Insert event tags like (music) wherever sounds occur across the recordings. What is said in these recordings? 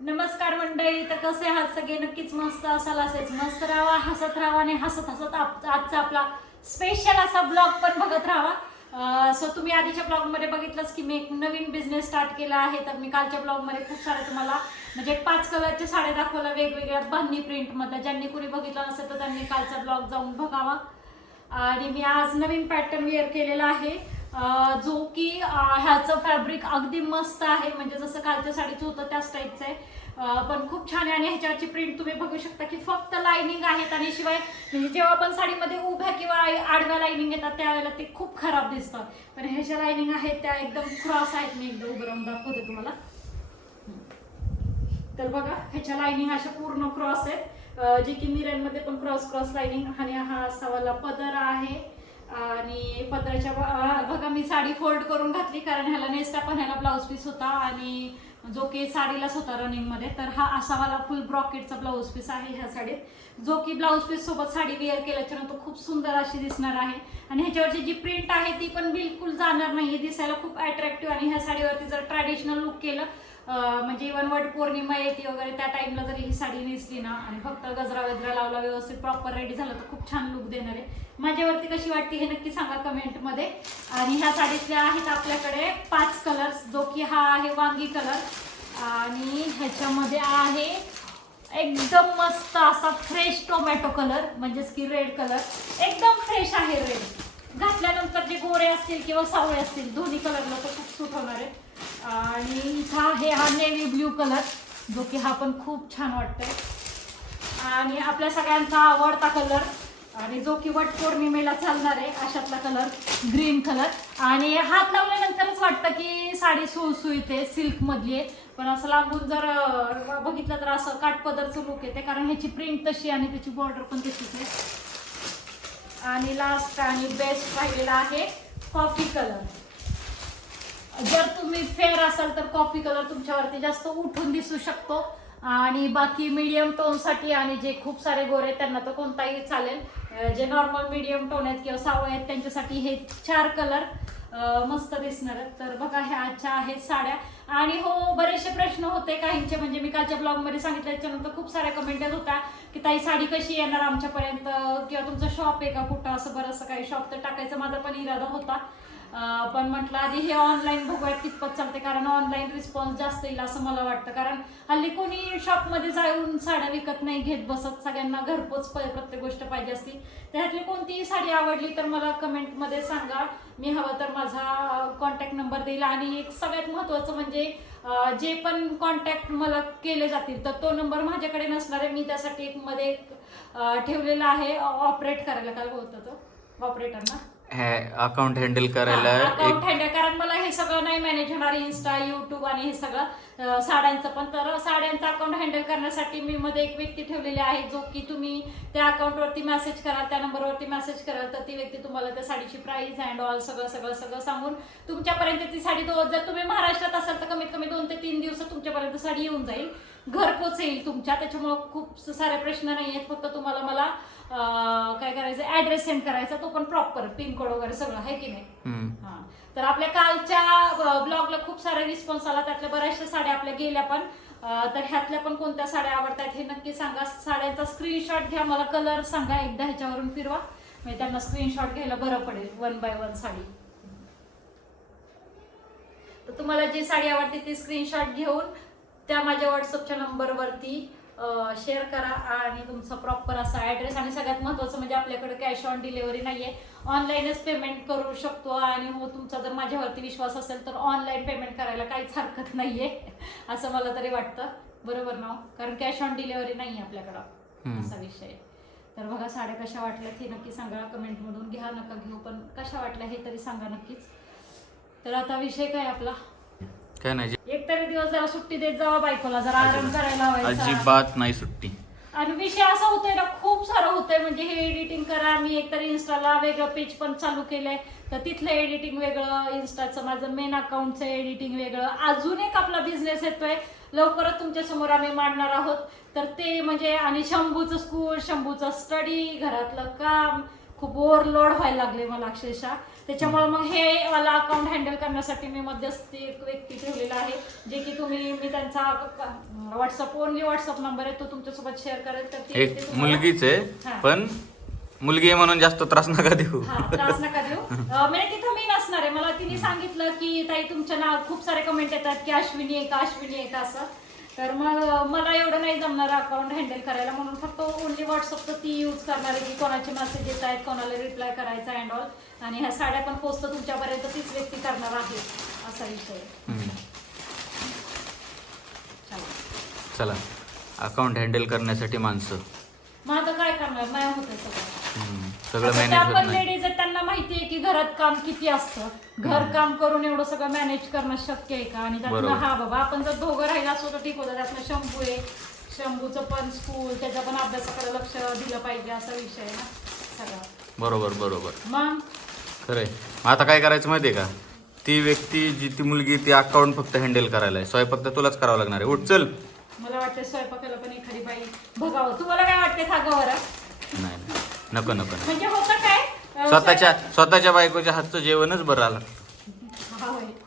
नमस्कार मंडळी तर कसे आहात सगळे? नक्कीच मस्त असाल असेच. मस्त राहा हसत राहा आणि हसत हसत आप- आजचा आपला स्पेशल असा ब्लॉग पण बघत राहा. सो तुम्ही आधीच्या ब्लॉगमध्ये बघितलंच की मी एक नवीन बिझनेस स्टार्ट केला आहे. तर मी कालच्या ब्लॉगमध्ये खूप सारे तुम्हाला म्हणजे एक पाच कलरच्या साड्या दाखवल्या वेगवेगळ्या बांधणी प्रिंटमध्ये ज्यांनी कुणी बघितलं नसेल तर त्यांनी कालचा ब्लॉग जाऊन बघावा. आणि मी आज नवीन पॅटर्न वेअर केलेला आहे. जो की ह्याचं फॅब्रिक अगदी मस्त आहे. म्हणजे जसं कालच्या साडीचं होतं त्याच टाईपचं आहे. पण खूप छान आहे. आणि ह्याच्यावरची प्रिंट तुम्ही बघू शकता की फक्त लाइनिंग आहेत. आणि शिवाय म्हणजे जेव्हा पण साडीमध्ये उभ्या किंवा आडव्या लायनिंग येतात त्यावेळेला ते खूप खराब दिसतात. पण ह्याच्या लायनिंग आहेत त्या एकदम क्रॉस आहेत. मी एकदम उभं राहून दाखवते तुम्हाला. तर बघा ह्याच्या लायनिंग अशा पूर्ण क्रॉस आहेत. जे की मिररमध्ये पण क्रॉस क्रॉस लाइनिंग आणि हा असा पदर आहे. आणि पदराच्या बघा मी साडी फोल्ड करून घातली कारण ह्याला नेसता पण ह्याला ब्लाऊज पीस होता आणि जो की साडीलाच होता रनिंगमध्ये तर हा असा मला फुल ब्रॉकेटचा ब्लाऊज पीस आहे ह्या साडीत. जो की ब्लाऊज पीस सोबत साडी वेअर केल्याच्यानंतर खूप सुंदर अशी दिसणार आहे. आणि ह्याच्यावरची जी प्रिंट आहे ती पण बिलकुल जाणार नाही दिसायला खूप अट्रॅक्टिव्ह आणि ह्या साडीवरती जर ट्रॅडिशनल लुक केलं म्हणजे इवन वट पौर्णिमा येते वगैरे त्या टाइमला जरी ही साडी नेसली ना आणि फक्त गजरा वजरा लावला व्यवस्थित प्रॉपर रेडी झालं तर खूप छान लुक देणार आहे. माझ्यावरती कशी वाटते हे नक्की सांगा कमेंटमध्ये आणि ह्या साडीतल्या आहेत आपल्याकडे पाच कलर्स जो की हा आहे वांगी कलर आणि ह्याच्यामध्ये आहे एकदम मस्त असा फ्रेश टोमॅटो कलर म्हणजेच की रेड कलर एकदम फ्रेश आहे रेड घातल्यानंतर जे गोरे असतील किंवा सावळे असतील दोन्ही कलरला तर खूप सूट होणार आहे. आणि इथं आहे हा नेव्ही ब्ल्यू कलर जो की हा पण खूप छान वाटतोय. आणि आपल्या सगळ्यांचा आवडता कलर आणि जो की वट पौर्णिमेला चालणार आहे अशातला कलर ग्रीन कलर. आणि हात लावल्यानंतरच वाटतं की साडी सुळसुळीते आहे सिल्कमधली आहे. पण असं लांबून जर बघितलं तर असं काटपदरचं लुक येते कारण ह्याची प्रिंट तशी आणि त्याची बॉर्डर पण तशीच आहे. आणि लास्ट आणि बेस्ट राहिलेला आहे कॉफी कलर जर तुम्ही फेअर असाल तर कॉफी कलर तुमच्यावरती जास्त उठून दिसू शकतो. आणि बाकी मीडियम टोनसाठी आणि जे खूप सारे गोरे आहेत त्यांना तर कोणताही चालेल. जे नॉर्मल मीडियम टोन आहेत किंवा सावळे आहेत त्यांच्यासाठी हे चार कलर मस्त दिसणार आहेत. तर बघा ह्या आजच्या आहेत साड्या. आणि हो बरेचसे प्रश्न होते काहींचे. म्हणजे मी कालच्या ब्लॉगमध्ये सांगितलं त्याच्यानंतर खूप साऱ्या कमेंट येत होत्या की ताई साडी कशी येणार आमच्यापर्यंत? किंवा तुमचं शॉप आहे का कुठं? असं बरंचसं काही शॉप तर टाकायचा. माझा पण इरादा होता. पण म्हटलं आधी हे ऑनलाईन बघूयात कितपत चालते कारण ऑनलाईन रिस्पॉन्स जास्त येईल असं मला वाटतं. कारण हल्ली कोणी शॉपमध्ये जाऊन साड्या विकत नाही घेत बसत सगळ्यांना घरपोच प- प्रत्येक गोष्ट पाहिजे असती. त्यातली कोणतीही साडी आवडली तर मला कमेंटमध्ये सांगा. मी हवं तर माझा कॉन्टॅक्ट नंबर देईल. आणि एक सगळ्यात महत्त्वाचं म्हणजे जे पण कॉन्टॅक्ट मला केले जातील तर तो नंबर माझ्याकडे नसणार आहे. मी त्यासाठी एक मध्ये एक, ठेवलेला आहे ऑपरेट करायला. काय बोलतो तो? ऑपरेटरना अकाउंट हँडल करायला अकाउंट एक हँडल कारण मला हे सगळं नाही मॅनेज होणार इन्स्टा युट्यूब आणि हे सगळं साड्यांचं पण तर साड्यांचं अकाउंट हँडल करण्यासाठी मी मध्ये एक व्यक्ती ठेवलेली आहे जो की तुम्ही त्या अकाउंटवरती मेसेज कराल त्या नंबरवरती मेसेज कराल तर ती व्यक्ती तुम्हाला त्या साडीची प्राइस अँड ऑल सगळं सगळं सगळं सांगून तुमच्यापर्यंत ती साडी जर तुम्ही महाराष्ट्रात असाल तर कमीत कमी दोन ते तीन दिवसात तुमच्यापर्यंत साडी येऊन जाईल घरपोच येईल तुमच्या त्याच्यामुळं खूप सारे प्रश्न नाही आहेत फक्त तुम्हाला मला काय करायचं ऍड्रेस सेंड करायचा तो पण प्रॉपर पिनकोड वगैरे सगळं आहे की नाही. हा. तर आपल्या कालच्या ब्लॉगला खूप सारा रिस्पॉन्स आला. त्यातल्या बऱ्याचशा साड्या आपल्या गेल्या पण. तर ह्यातल्या पण कोणत्या साड्या आवडतात हे नक्की सांगा. साड्यांचा स्क्रीनशॉट घ्या. मला कलर सांगा. एकदा ह्याच्यावरून फिरवा. म्हणजे त्यांना स्क्रीनशॉट घ्यायला बरं पडेल. One by one sari. तर तुम्हाला जी साडी आवडते ती स्क्रीनशॉट घेऊन त्या माझ्या व्हॉट्सअपच्या नंबरवरती शेअर करा. आणि तुमचा प्रॉपर असा ॲड्रेस आणि सगळ्यात महत्त्वाचं म्हणजे आपल्याकडे कॅश ऑन डिलेवरी नाही आहे ऑनलाईनच पेमेंट करू शकतो आणि हो तुमचा जर माझ्यावरती विश्वास असेल तर ऑनलाईन पेमेंट करायला काहीच हरकत नाही आहे (laughs) असं मला तरी वाटतं. बरोबर ना हो? कारण कॅश ऑन डिलिव्हरी नाही आहे आपल्याकडं. असा विषय. तर बघा साड्या कशा वाटल्यात हे नक्की सांगा कमेंटमधून. घ्या नका घेऊ पण कशा वाटल्या हे तरी सांगा नक्कीच. तर आता विषय काय आपला? काय नाही एक तरी दिवस जरा सुट्टी देत जावा बायकोला. जरा आराम करायला अजिबात नाही सुट्टी. आणि विषय असा होतोय ना खूप सारं होतंय. म्हणजे हे एडिटिंग करा मी एकतर इन्स्टाला वेगळं पेज पण चालू केलंय. तर तिथलं एडिटिंग वेगळं इन्स्टाचं माझं मेन अकाउंटचं एडिटिंग वेगळं. अजून एक आपला बिझनेस येतोय. लवकरच तुमच्यासमोर आम्ही मांडणार आहोत. तर ते म्हणजे आणि शंभूचं स्कूल शंभूचं स्टडी घरातलं काम खूप ओव्हरलोड व्हायला लागले मला अक्षरशः. त्याच्यामुळे मग हे मला अकाउंट हँडल करण्यासाठी मी मध्यस्थी एक व्यक्ती ठेवलेला आहे जे की तुम्ही मी त्यांचा व्हॉट्सअप ओनली व्हॉट्सअप नंबर आहे तो तुमच्यासोबत शेअर करेल. तर ते- एक ते तुम्हाला- मुलगीच हा. आहे पण मुलगी आहे म्हणून जास्त त्रास नका देऊ. हा, त्रास नका देऊ. (laughs) अं, म्हणजे तिथं मी नसणार आहे. मला तिने सांगितलं की ताई तुमच्या नाव खूप सारे कमेंट येतात की अश्विनी आहे का अश्विनी आहे का? असं. तर मग मला एवढं नाही जमणार अकाउंट हँडल करायला. म्हणून फक्त ओनली व्हॉट्सअपचं ती यूज करणार आहे की कोणाचे मेसेज येत आहेत कोणाला रिप्लाय करायचा अँड ऑल आणि ह्या साड्या पण पोस्ट तुमच्यापर्यंत तीच व्यक्ती करणार आहे असा विषय. चला. चला. अकाउंट हँडल करण्यासाठी माणसं. मग आता काय करणार? नाही होत सगळं. सगळं मॅनेज लेडीज त्यांना माहिती आहे की घरात काम किती असतं. घर काम करून एवढं सगळं मॅनेज करणं शक्य आहे का? आणि त्यातनं. हा बाबा आपण जर दोघं राहिलं असतो तर ठीक होतं. त्यातनं शंभू आहे. शंभूचं पण स्कूल त्याच्या पण अभ्यासाकडे लक्ष दिलं पाहिजे असा विषय आहे ना सगळा. बरोबर बरोबर. मग? खरंय. आता काय करायचं माहितीये का? ती व्यक्ती जी ती मुलगी ती अकाउंट फक्त हँडल करायला आहे स्वयंपाक तर तुलाच करावं लागणार आहे. उठ चल. मला वाटतं स्वयंपाकाला पण एखादी बाई बघावं. तुम्हाला काय वाटते सांगावर नाही नाही. नको नको नाही. म्हणजे होतं काय? स्वतःच्या स्वतःच्या बायकोच्या हातचं जेवणच बरं आलं.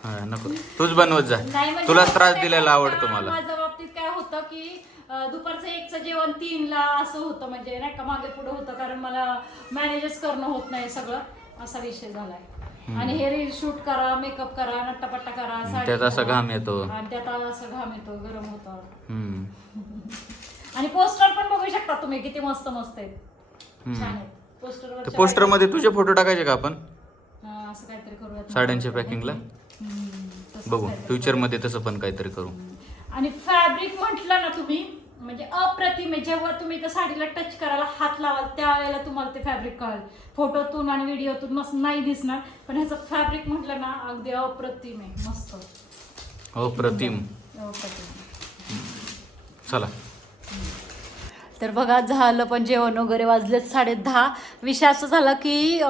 हा, नको. तूच बनवत जा. नाही म्हणजे तुला त्रास काय दिलेला होतं, आवडतो मला. माझ्या बाबतीत काय होतं की अं, दुपारचं एकचं जेवण तीनला असं होतं म्हणजे नाही का मागे पुढे होतं कारण मला मॅनेजच करणं होत नाही सगळं असा विषय झालाय. आणि हे रील शूट करा मेकअप करा नट्टापट्टा करा साडी त्यात असा. घाम येतो. आणि त्यात असं घाम येतो गरम होतं. हम्म. (laughs) आणि पोस्टर पण बघू शकता तुम्ही किती मस्त मस्त आहेत. छान आहेत. पोस्टर पोस्टरमध्ये तुझे फोटो टाकायचे का आपण? असं काहीतरी करूयात साड्यांच्या पॅकिंगला? हम्म, तसंच बघू काहीतरी. फ्युचरमध्ये तसं पण काहीतरी करू. आणि फॅब्रिक म्हटलं ना तुम्ही म्हणजे अप्रतिम आहे जेव्हा तुम्ही त्या साडीला टच करायला हात लावाल त्यावेळेला तुम्हाला ते फॅब्रिक कळेल. फोटोतून आणि व्हिडिओतून मस्त नाही दिसणार पण ह्याचं फॅब्रिक म्हटलं ना अगदी अप्रतिम आहे मस्त. अप्रतिम. अप्रतिम. चला. तर बघा झालं पण जेवण वगैरे वाजलेत साडे दहा विषय असं झाला की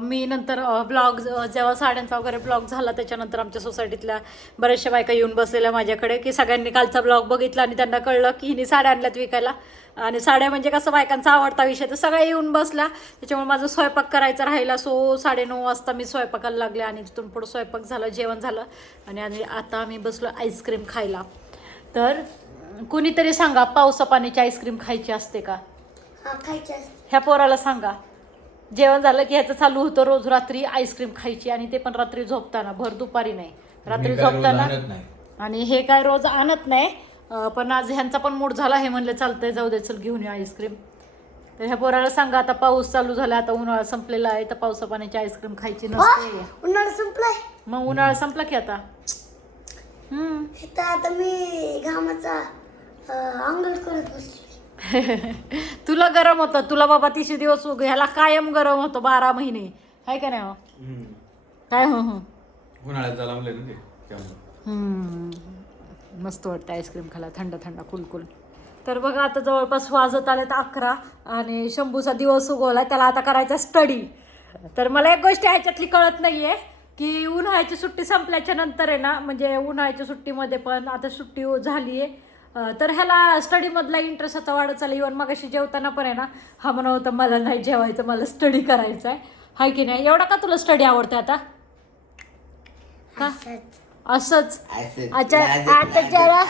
मी नंतर ब्लॉग जेव्हा साड्यांचा वगैरे ब्लॉग झाला त्याच्यानंतर आमच्या सोसायटीतल्या बऱ्याचशा बायका येऊन बसलेल्या माझ्याकडे की सगळ्यांनी कालचा ब्लॉग बघितला आणि त्यांना कळलं की हिने साड्या आणल्यात विकायला. आणि साड्या म्हणजे कसं बायकांचा आवडता विषय तर सगळ्या येऊन बसला त्याच्यामुळे माझं स्वयंपाक करायचा राहिला. सो साडेनऊ वाजता मी स्वयंपाकाला लागले आणि तिथून पुढं स्वयंपाक झालं जेवण झालं. आणि आणि आता आम्ही बसलो आईस्क्रीम खायला. तर कुणीतरी सांगा पावसा पाण्याची आईस्क्रीम खायची असते का? हा खायचे असते. ह्या पोराला सांगा. जेवण झालं की ह्याचं चालू होतं रोज रात्री आईस्क्रीम खायची आणि ते पण रात्री झोपताना भर दुपारी नाही. रात्री झोपताना. आणि हे काय रोज आणत नाही अं, पण आज ह्यांचा पण मूड झाला हे म्हणले चालतंय जाऊ दे चल घेऊन या आईस्क्रीम. तर ह्या पोराला सांगा आता पाऊस चालू झाला आता उन्हाळा संपलेला आहे तर पावसा पाण्याची आईस्क्रीम खायची नसते. उन्हाळा संपलाय? मग उन्हाळा संपला की आता? हम्म. इथं आता मी घामाचा आंघोळ करत बसली. (laughs) तुला गरम होतं. तुला बाबा तीसशे दिवस उग- ह्याला कायम गरम होतं बारा महिने. आहे का नाही हो? काय हो हो? उन्हाळ्यात ना ते. हम्म. मस्त वाटतं आईस्क्रीम खायला. थंड थंड कुलकुल तर बघा आता जवळपास वाजत आलेत अकरा आणि शंभूचा दिवस उगवला त्याला आता करायचा स्टडी तर मला एक गोष्ट ह्याच्यातली कळत नाहीये की उन्हाळ्याची सुट्टी संपल्याच्या नंतर आहे ना म्हणजे उन्हाळ्याच्या सुट्टीमध्ये पण आता सुट्टी झाली आहे तर ह्याला स्टडीमधला इंटरेस्ट आता वाढत चालला इव्हन मग अशी जेवताना पण आहे ना हा म्हणत होता मला नाही जेवायचं मला स्टडी करायचा आहे हाय की नाही? एवढा का तुला स्टडी आवडते आता? का असंच. असंच? असं अच्छा, आता जरा-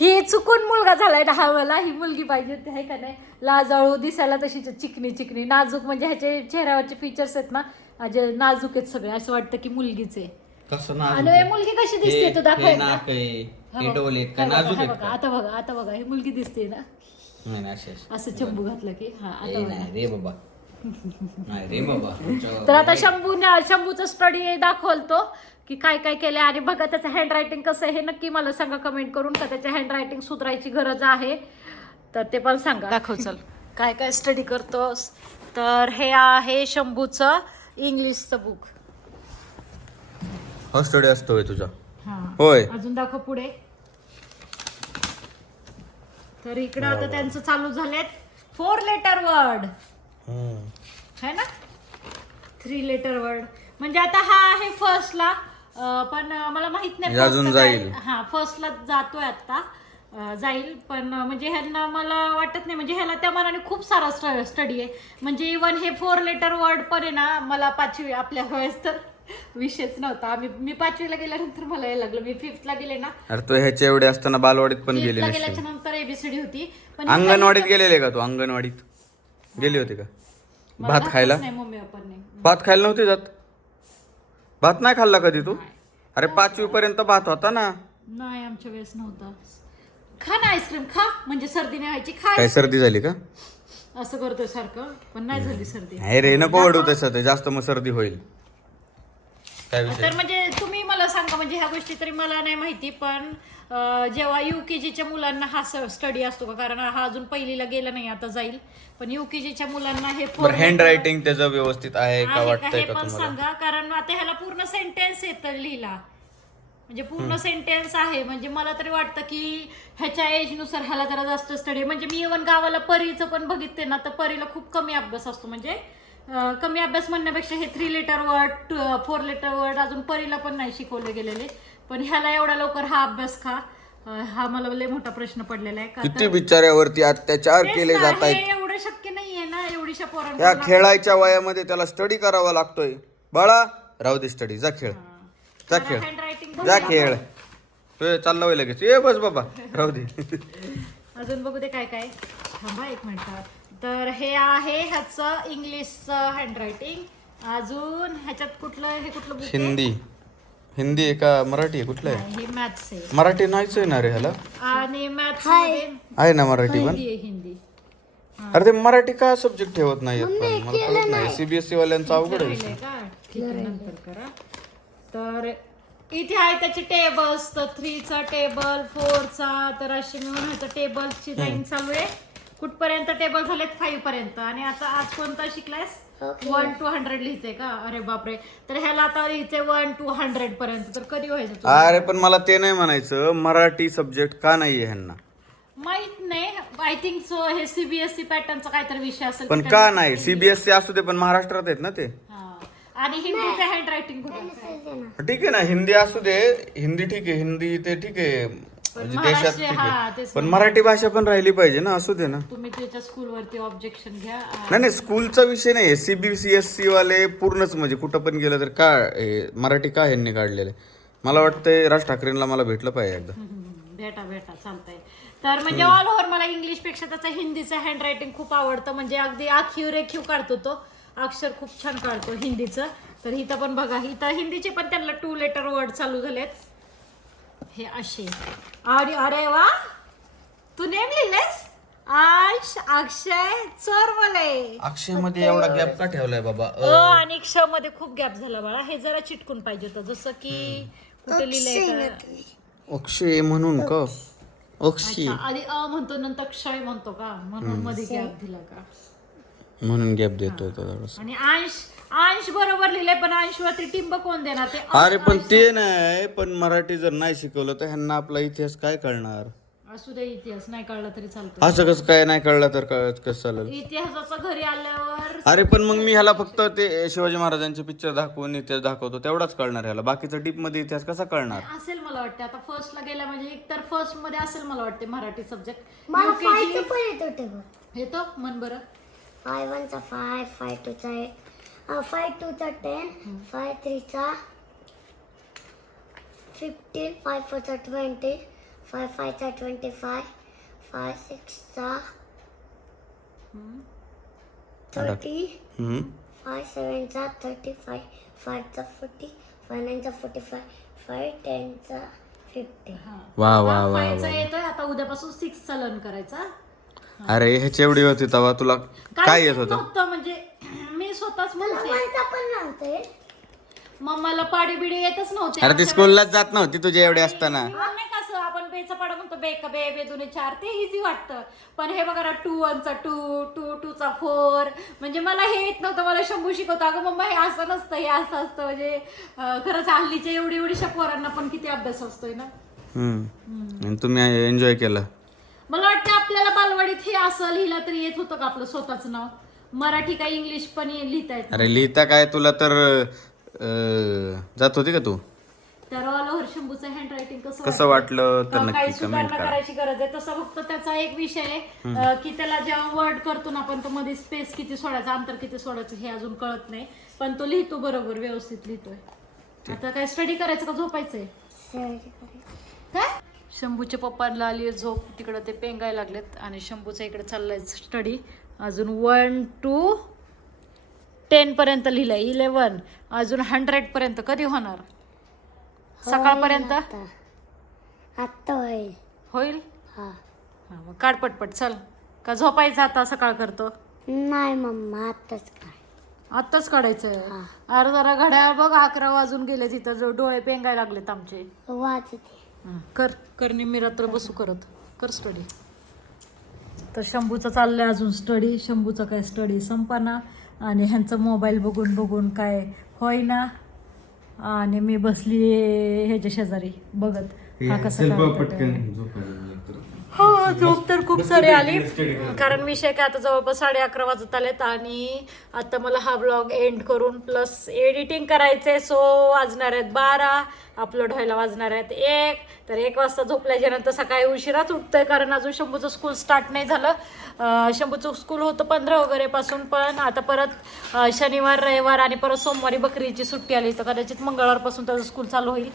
ही चुकून मुलगा झालाय ना हा मला. ही मुलगी पाहिजे होती आहे का नाही? लाजाळू दिसायला तशी चिकनी चिकनी. नाजूक म्हणजे ह्याचे चेहऱ्यावरचे फीचर्स आहेत ना जे नाजूक आहेत सगळे. असं वाटतं की मुलगीच आहे. कसं आणि नाजूक हे मुलगी कशी दिसते हे- तू दाखव हे एकदा. नाक आहे हा हे बघ, डोळे आहेत का हा बघा, नाजूक हा आहेत बघा, का आता बघा आता बघा ही मुलगी दिसते ना. नाही नाही, असे असे. असं चंबू घातलं की हा आता ए, बघा. नाही रे बाबा. नाही रे बाबा तर आता शंभू शंभूचं स्टडी दाखवतो की काय काय केलंय आणि बघा त्याचं हँड रायटिंग कसं आहे हे नक्की मला सांगा कमेंट करून का त्याच्या हँड रायटिंग सुधारायची गरज आहे. तर ते पण सांगा. दाखव चल. काय काय स्टडी करतोस? तर हे आहे शंभूचं इंग्लिशचं बुक हा स्टडी असतो तुझा. हा. होय. अजून दाखव पुढे. तर इकडं आता त्यांचं चालू झालेत. फोर लेटर वर्ड है ना? थ्री लेटर वर्ड म्हणजे आता हा आहे फर्स्टला पण अं, मला माहीत नाही म्हणजे अजून काय- जाईल. हा फर्स्टला जातोय आता. अं, जाईल. पण अं, म्हणजे ह्यांना मला वाटत नाही. म्हणजे ह्याला त्या मनाने खूप सारा स्टडी आहे. म्हणजे इवन हे फोर लेटर वर्ड पण आहे ना मला पाचवी आपल्या वेळेस तर विषयच नव्हता. आम्ही मी पाचवीला गेल्यानंतर मला यायला लागलं. मी फिफ्थला गेले ना. अरे तू ह्याच्या एवढे असताना बालवाडीत पण गेले फिफ्थला गेल्याच्यानंतर एबीसीडी होती. पण अंगणवाडीत गेलेले का तू? अंगणवाडीत. गेली होती का? मला भात खायला? नाही मम्मी पप्पांनी भात खायला नव्हती जात? भात नाही खाल्ला कधी तू? अरे पाचवी पर्यंत भात होता ना. नाही आमच्या वेळेस नव्हता. खा ना आईस्क्रीम खा. म्हणजे सर्दी नाही व्हायची खा काय सर्दी झाली का? असं करतोय सारखं पण नाही झाली सर्दी. नाही रे नको ओढू तसं ते जास्त मग सर्दी होईल. तर म्हणजे तुम्ही मला सांगा म्हणजे ह्या गोष्टी तरी मला नाही माहिती पण जेव्हा युकेजीच्या मुलांना हा स्टडी असतो का? कारण हा अजून पहिलीला गेला नाही आता जाईल. पण युकेजीच्या मुलांना हे हँड रायटिंग त्याचं व्यवस्थित आहे का वाटतंय हे का सांगा कारण आता ह्याला पूर्ण सेंटेन्स येतं लिहिला. म्हणजे पूर्ण सेंटेन्स आहे. म्हणजे मला तरी वाटतं की ह्याच्या एजनुसार ह्याला जरा जास्त स्टडी म्हणजे मी इवन गावाला परीचं पण बघितते ना तर परीला खूप कमी अभ्यास असतो. म्हणजे कमी अभ्यास म्हणण्यापेक्षा हे three letter word four letter word अजून परीला पण नाही शिकवले गेलेले. पण ह्याला एवढा लवकर हा अभ्यास का अं, हा मला लय मोठा प्रश्न पडलेला आहे का किती बिचाऱ्यावरती अत्याचार तेच केले ना, जात आहेत. एवढं शक्य नाहीये ना एवढीशा या पोरांना खेळायच्या वयामध्ये त्याला स्टडी करावा लागतोय. बाळा राहू दे स्टडी जा खेळ. जा खेळ. जा खेळ. तू चालला होय लगेच. ये बस बाबा राहू दे. (laughs) अजून बघू दे काय काय. थांबा एक मिनिट तर हे आहे ह्याचं इंग्लिशचं हँडरायटिंग अजून ह्याच्यात कुठलं हे कुठलं बुक हिंदी. हिंदी आहे का? मराठी आहे? कुठलं आहे? हे मॅथ्स आहे. मराठी नाहीच आहे ना रे ह्याला? आणि मॅथ्समध्ये आहे ना मराठी पण? हिंदी आहे हिंदी. अरे ते मराठी का सब्जेक्ट ठेवत नाहीयेत पण? मला कळत नाही. सीबीएसई वाल्यांचा अवघड आहे. का? ठीक आहे नंतर करा. तर इथे आहे त्याचे टेबल्स तर थ्रीचा टेबल फोरचा तर अशी मिळून ह्याचं टेबलची लाईन चालू आहे. कुठपर्यंत टेबल झालेत? फाईव्ह पर्यंत. आणि आता आज कोणता शिकलायस? वन टू हंड्रेड लिहिते का? अरे बापरे. तर ह्याला आता लिहिते वन टू हंड्रेड पर्यंत. तर कधी व्हायचं तुला? अरे पण मला ते नाही म्हणायचं. मराठी सब्जेक्ट का नाहीये ह्यांना? माहीत नाही. आय थिंक सो हे सीबीएसई पॅटर्नचा काहीतरी विषय असेल पण का नाही? सीबीएसई असू दे पण महाराष्ट्रात आहेत ना ते. हा. आणि हिंदीचं हँडरायटिंग कुठं? ठीक आहे ना. हिंदी असू दे. हिंदी ठीक आहे. हिंदी ते ठीक आहे. म्हणजे देशात महाराष्ट्र- ठीक हा, आहे तेच पण मराठी भाषा पण राहिली पाहिजे ना असू दे ना. तुम्ही त्याच्या स्कूलवरती ऑब्जेक्शन घ्या नाही नाही स्कूलचा विषय नाही. सीबीसीएससी वाले पूर्णच म्हणजे कुठं पण गेलं तर का हे मराठी का ह्यांनी काढलेले मला वाटतंय राज ठाकरेंना मला भेटलं पाहिजे एकदा. हम्म, भेटा भेटा चालतंय तर म्हणजे ऑल ओव्हर मला इंग्लिशपेक्षा त्याचं हिंदीचं हँडरायटिंग खूप आवडतं. म्हणजे अगदी आखीव रेखीव काढतो तो. अक्षर खूप छान काढतो हिंदीचं. तर इथं पण बघा इथं हिंदीचे पण त्यांना टू लेटर वर्ड चालू झालेत. हे असे आणि अरे वा. तू नेम लिहिलेस आश अक्षय चोरमले अक्षयमध्ये एवढा गॅप का ठेवलाय बाबा? अ आणि क्षमध्ये खूप गॅप झाला बाळा. हे जरा चिटकून पाहिजे होतं. जसं की कुठे लिहिलंय का अक्षय म्हणून का? अक्षय. अच्छा, आधी अ म्हणतो नंतर क्षय म्हणतो का? म्हणून मध्ये गॅप दिला का? म्हणून गॅप देतो थोडासा आणि अंश अंश बरोबर लिहिलंय पण अंशवरती टिंब कोण देणार? ते अरे पण ते नाही पण मराठी जर नाही शिकवलं तर ह्यांना आपला इतिहास काय कळणार? असू दे इतिहास नाही कळला तरी चालतो. असं कसं काय नाही कळलं तर क- कसं चालेल? इतिहासाचा घरी आल्यावर अरे पण मग मी ह्याला फक्त ते शिवाजी महाराजांचे पिक्चर दाखवून इतिहास दाखवतो तेवढाच कळणार ह्याला. बाकीचा डीपमध्ये इतिहास कसा कळणार? असेल मला वाटते आता फर्स्टला गेला म्हणजे एक तर फर्स्टमध्ये असेल मला वाटते मराठी सब्जेक्ट मला फायचं पण येतो टेबल येतो? मन बरं. फाय वनचा फाय फाय टूचा फाय टूचा टेन फाय थ्रीचा फिफ्टीन फाय फोरचा ट्वेंटी फाय फायचा ट्वेंटी फाय फाय सिक्सचा थर्टी. फाय सेवनचा थर्टी फाय फायचा फोर्टी फाय नाईनचा फोर्टी फाय फाय टेनचा फिफ्टी वा वा वा येतोय आता उद्यापासून सिक्सचा लर्न करायचा. अरे ह्याची एवढी होती तेव्हा तुला काय येत होतं? नव्हतं म्हणजे मी स्वतःच म्हणते. वनचा पण नव्हते. मग मला पाडी बिडी येतच नव्हते अरे ती स्कूललाच जात नव्हती तुझ्या एवढे असताना. कसं आपण बेचा पाडा म्हणतो बे का बे बे दोन्ही चार ते इझी वाटतं. पण हे बघा ना टू वनचा टू टू टूचा फोर म्हणजे मला हे येत नव्हतं मला शंभू शिकवतो. अगं मम्मा हे असं नसतं हे असं असतं. म्हणजे अं, खरंच हल्लीच्या एवढी एवढीशा पोरांना पण किती अभ्यास असतोय ना? हम्म. आणि तुम्ही एन्जॉय केलं. मला वाटतं आपल्याला बालवाडीत हे असं लिहिलं तरी येत होतं का आपलं स्वतःच नाव? मराठी का इंग्लिश पण लिहिता येत अरे लिहिता काय? तुला तर अं, जात होती का तू? तर ऑल ओव्हर शंभूचं हँड रायटिंग कसं कसं वाटलं? तर काही नक्की कमेंट सुधारणा करा. करायची गरज आहे. तसं फक्त त्याचा एक विषय आहे अं, की त्याला जेव्हा वर्ड करतो ना आपण तर मध्ये स्पेस किती सोडायचं अंतर किती सोडायचं हे अजून कळत नाही. पण तो लिहितो बरोबर व्यवस्थित लिहितोय. आता काय स्टडी करायचं का झोपायचंय? काय? शंभूच्या पप्पांना आली झोप. तिकडं ते पेंगायला लागलेत आणि शंभूचं इकडे चाललंय स्टडी अजून वन टू टेन पर्यंत लिहिलंय. इलेवन अजून हंड्रेड पर्यंत. कधी होणार? सकाळपर्यंत? आता. आत्ता होईल. होईल? हा. हा मग काढ पटपट. चल. का झोपायचं आता? सकाळ करतो. नाही मम्मा आत्ताच काय आत्ताच काढायचंय? हा. अरे जरा घड्याळ बघ अकरा वाजून गेले तिथं. जो डोळे पेंगायला लागलेत आमचे. वाचते कर. कर निम्मी रात्र बसू करत. कर स्टडी तर शंभूचं चाललंय अजून स्टडी शंभूचं काय स्टडी संपाना. आणि ह्यांचं मोबाईल बघून बघून काय होईना. आणि मी बसली ह्याच्या शेजारी बघत. हा कसं काय हो झोप तर खूप सारी आली. कारण विषय काय आता जवळपास साडे अकरा वाजत आलेत आणि आता मला हा ब्लॉग एंड करून प्लस एडिटिंग करायचंय. सो वाजणार आहेत बारा अपलोड व्हायला वाजणार आहेत एक. तर एक वाजता झोपल्याच्या नंतर सकाळी उशिराच उठतंय कारण अजून शंभूचं स्कूल स्टार्ट नाही झालं. शंभूचं स्कूल होतं पंधरा वगैरे पासून पण आता परत शनिवार रविवार आणि परत सोमवारी बकरीची सुट्टी आली. तर कदाचित मंगळवारपासून त्याचं स्कूल चालू होईल.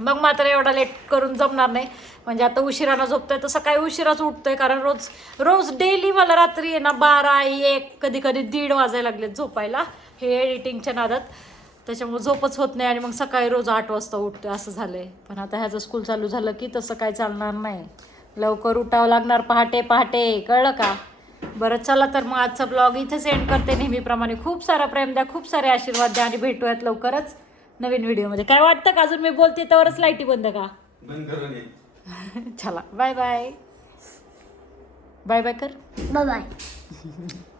मग मात्र एवढा लेट करून जमणार नाही. म्हणजे आता उशिरानं झोपतोय तर सकाळी उशिराच उठतोय कारण रोज रोज डेली मला रात्री आहे ना बारा एक कधी कधी दीड वाजायला लागलेत झोपायला. हे एडिटिंगच्या नादात. त्याच्यामुळे झोपच होत नाही आणि मग सकाळी रोज आठ वाजता उठतोय असं झालंय. पण आता ह्याचं स्कूल चालू झालं की तसं काय चालणार नाही. लवकर उठावं लागणार पहाटे पहाटे कळलं का? बरं चला तर मग आजचा ब्लॉग इथेच एंड करते. नेहमीप्रमाणे खूप सारा प्रेम द्या खूप सारे आशीर्वाद द्या आणि भेटूयात लवकरच. नवीन व्हिडिओमध्ये काय वाटतं का? अजून मी बोलते त्यावरच लाईटी बंद का? बंद करून ये. (laughs) चला बाय बाय बाय बाय कर. Bye bye (laughs)